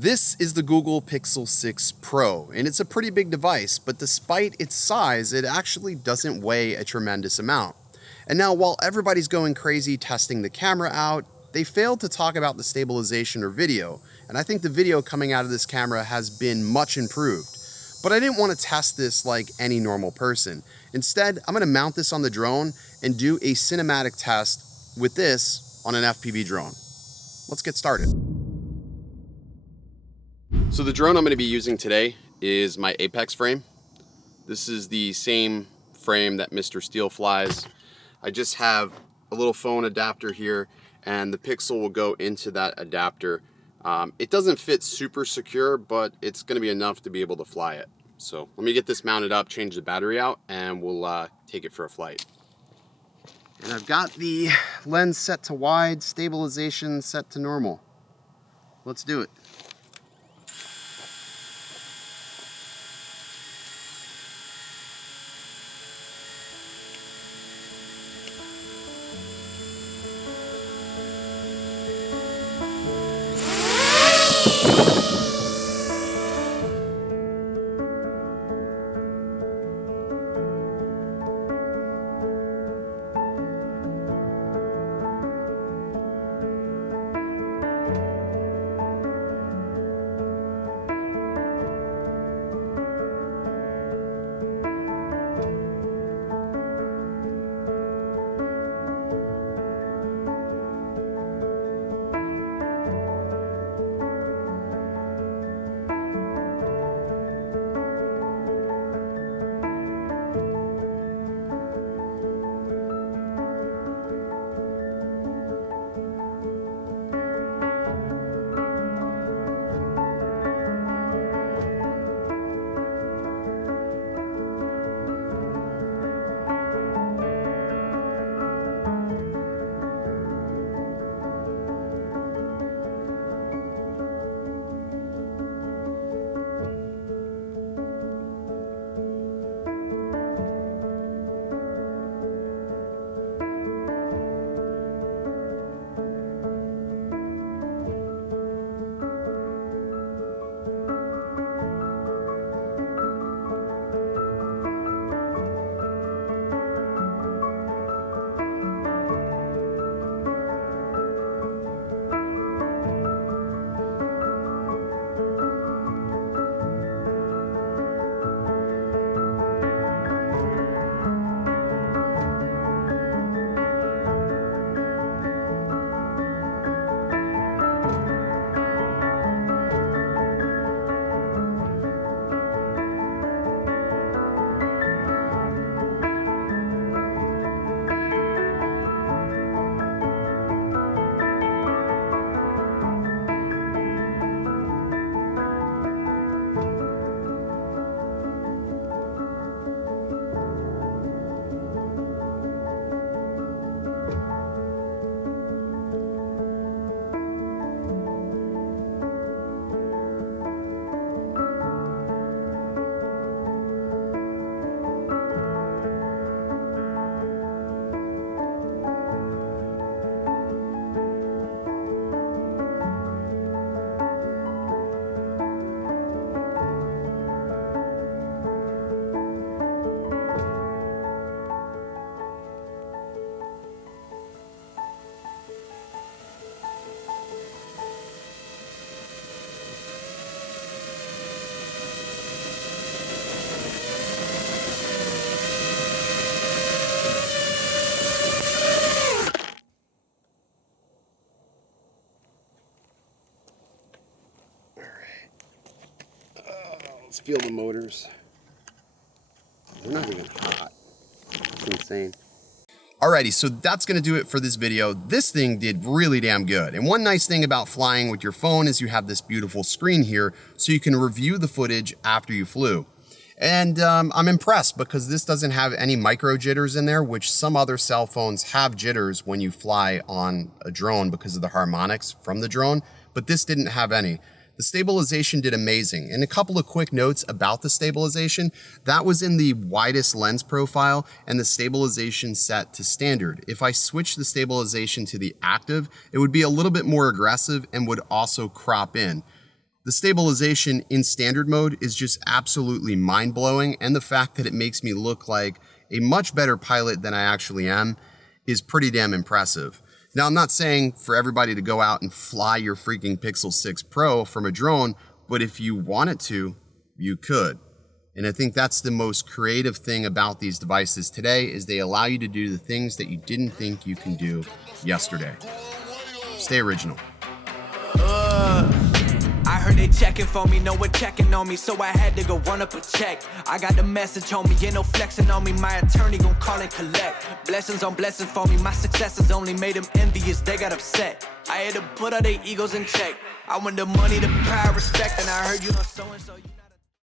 This is the Google Pixel 6 Pro, and it's a pretty big device, but despite its size, it actually doesn't weigh a tremendous amount. And now, while everybody's going crazy testing the camera out, they failed to talk about the stabilization or video, and I think the video coming out of this camera has been much improved. But I didn't want to test this like any normal person. Instead, I'm going to mount this on the drone and do a cinematic test with this on an FPV drone. Let's get started. So the drone I'm going to be using today is my Apex frame. This is the same frame that Mr. Steele flies. I just have a little phone adapter here, and the Pixel will go into that adapter. It doesn't fit super secure, but it's going to be enough to be able to fly it. So let me get this mounted up, change the battery out, and we'll take it for a flight. And I've got the lens set to wide, stabilization set to normal. Let's do it. Let's feel the motors. They're not even hot. It's insane. Alrighty, so that's gonna do it for this video. This thing did really damn good. And one nice thing about flying with your phone is you have this beautiful screen here so you can review the footage after you flew. And I'm impressed because this doesn't have any micro jitters in there, which some other cell phones have jitters when you fly on a drone because of the harmonics from the drone, but this didn't have any. The stabilization did amazing. And a couple of quick notes about the stabilization. That was in the widest lens profile and the stabilization set to standard. If I switch the stabilization to the active, it would be a little bit more aggressive and would also crop in. The stabilization in standard mode is just absolutely mind-blowing, and the fact that it makes me look like a much better pilot than I actually am is pretty damn impressive. Now, I'm not saying for everybody to go out and fly your freaking Pixel 6 Pro from a drone, but if you wanted to, you could. And I think that's the most creative thing about these devices today, is they allow you to do the things that you didn't think you can do yesterday. Stay original. I heard they checking for me, no one checking on me, so I had to go run up a check. I got the message on me, ain't no flexing on me, my attorney gon' call and collect. Blessings on blessings for me, my successes only made them envious, they got upset. I had to put all their egos in check. I want the money, the pride, respect, and I heard you know so and so.